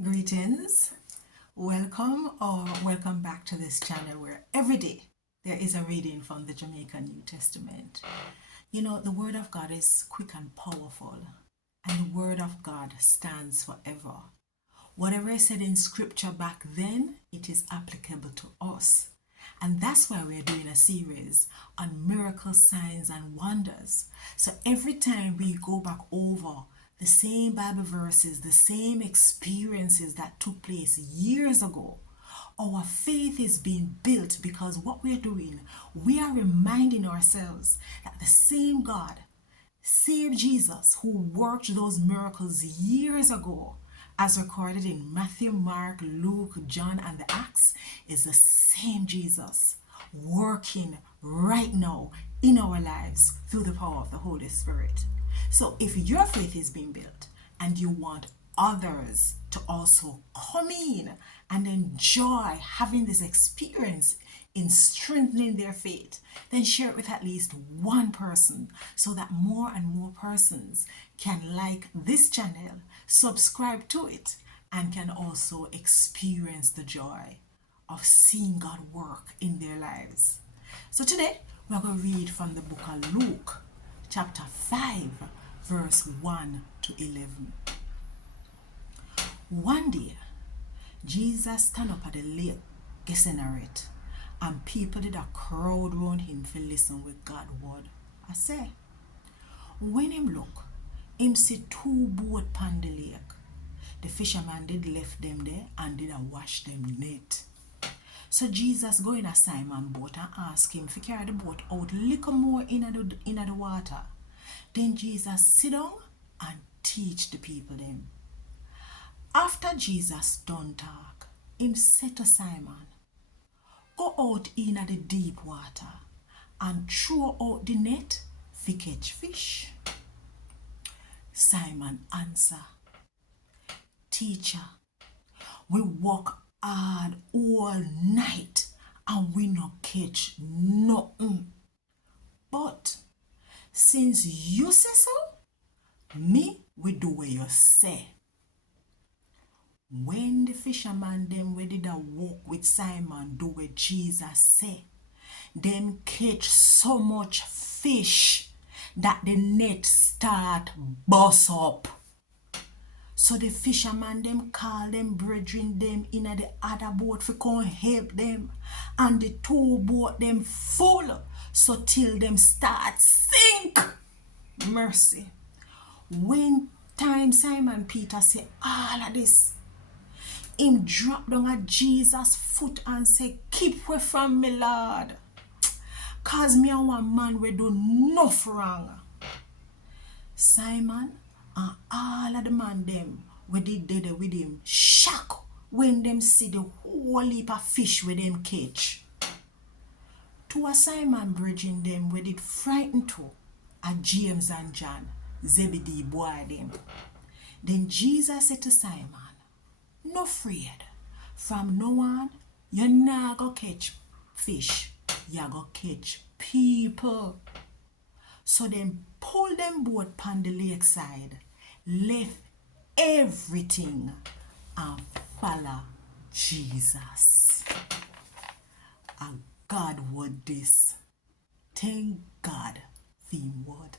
Greetings, welcome back to this channel where every day there is a reading from the Jamaican New Testament. You know, the Word of God is quick and powerful, and the Word of God stands forever. Whatever is said in Scripture back then, it is applicable to us. And that's why we're doing a series on miracles, signs, and wonders. So every time we go back over the same Bible verses, the same experiences that took place years ago, our faith is being built because what we're doing, we are reminding ourselves that the same God, same Jesus who worked those miracles years ago, as recorded in Matthew, Mark, Luke, John, and the Acts, is the same Jesus working right now in our lives through the power of the Holy Spirit. So if your faith is being built and you want others to also come in and enjoy having this experience in strengthening their faith, then share it with at least one person so that more and more persons can like this channel, subscribe to it, and can also experience the joy of seeing God work in their lives. So today we're going to read from the book of Luke, chapter 5, verse 1 to 11. One day, Jesus stand up at the lake Gennesaret, and people did a crowd round him to listen with God's word. I say, when him look, him see two boats upon the lake. The fisherman did left them there and did a wash them net. So Jesus go in a Simon boat and ask him to carry the boat out little more in the water. Then Jesus sit down and teach the people them. After Jesus done talk, him said to Simon, go out in the deep water and throw out the net to catch fish. Simon answer, teacher, we work hard all night and we no catch nothing. But since you say so, me we do what you say. When the fisherman them we did a walk with Simon do what Jesus say, them catch so much fish that the net start bust up. So the fisherman them call them brethren them in the other boat for come help them, and the two boat them full, so till them start sink. Mercy. When time Simon Peter say all of this, him drop down at Jesus' foot and say, keep away from me, Lord, cause me a one man we do nothing wrong. Simon and all of the man them we did there with him shock when them see the whole heap of fish with them catch. To a Simon bridging them we did frighten too, a James and John, Zebedee boy them. Then Jesus said to Simon, no afraid, from now on you not go catch fish, you go catch people. So then pull them boat upon the lakeside, left everything and follow Jesus. And God word this. Thank God for him word.